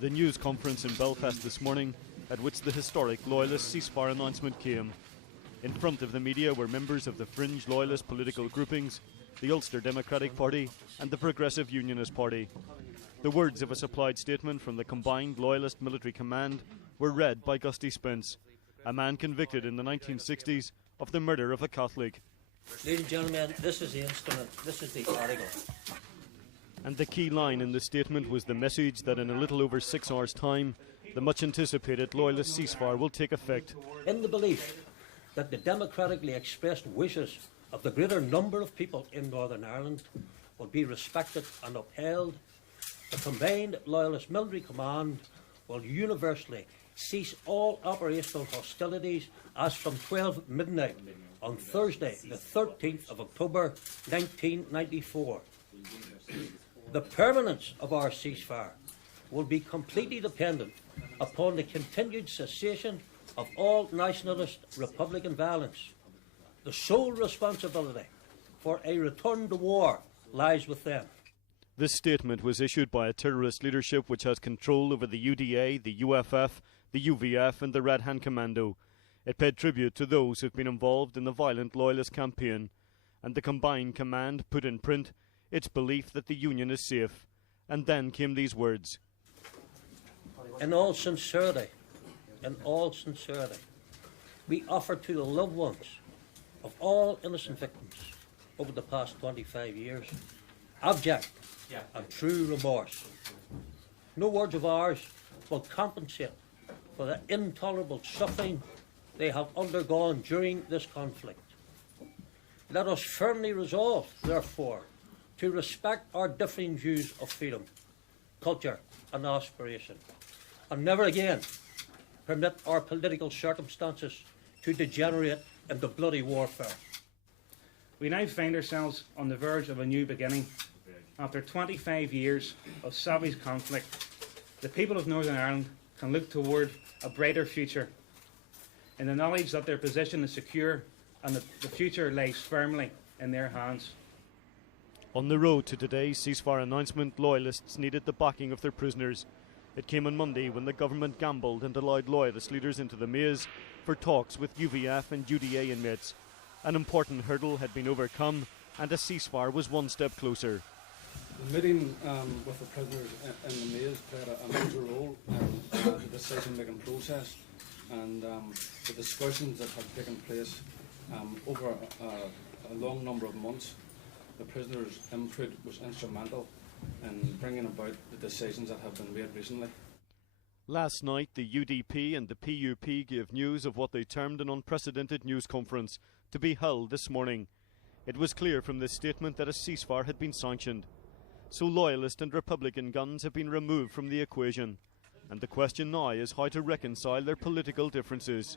The news conference in Belfast this morning, at which the historic Loyalist ceasefire announcement came. In front of the media were members of the fringe Loyalist political groupings, the Ulster Democratic Party and the Progressive Unionist Party. The words of a supplied statement from the Combined Loyalist Military Command were read by Gusty Spence, a man convicted in the 1960s of the murder of a Catholic. Ladies and gentlemen, this is the instrument, this is the article. And the key line in the statement was the message that in a little over 6 hours' time, the much anticipated Loyalist ceasefire will take effect. In the belief that the democratically expressed wishes of the greater number of people in Northern Ireland will be respected and upheld, the Combined Loyalist Military Command will universally cease all operational hostilities as from 12 midnight on Thursday, the 13th of October 1994. The permanence of our ceasefire will be completely dependent upon the continued cessation of all nationalist Republican violence. The sole responsibility for a return to war lies with them. This statement was issued by a terrorist leadership which has control over the UDA, the UFF, the UVF and the Red Hand Commando. It paid tribute to those who have been involved in the violent Loyalist campaign, and the Combined Command put in print its belief that the Union is safe. And then came these words. In all sincerity, we offer to the loved ones of all innocent victims over the past 25 years abject and true remorse. No words of ours will compensate for the intolerable suffering they have undergone during this conflict. Let us firmly resolve, therefore, to respect our differing views of freedom, culture and aspiration, and never again permit our political circumstances to degenerate into bloody warfare. We now find ourselves on the verge of a new beginning. After 25 years of savage conflict, the people of Northern Ireland can look toward a brighter future in the knowledge that their position is secure and that the future lies firmly in their hands. On the road to today's ceasefire announcement, Loyalists needed the backing of their prisoners. It came on Monday when the government gambled and allowed Loyalist leaders into the maze for talks with UVF and UDA inmates. An important hurdle had been overcome and a ceasefire was one step closer. The meeting with the prisoners in the maze played a major role in the decision-making process, and the discussions that have taken place over a long number of months. The prisoners' input was instrumental in bringing about the decisions that have been made recently. Last night, the UDP and the PUP gave news of what they termed an unprecedented news conference to be held this morning. It was clear from this statement that a ceasefire had been sanctioned. So Loyalist and Republican guns have been removed from the equation. And the question now is how to reconcile their political differences.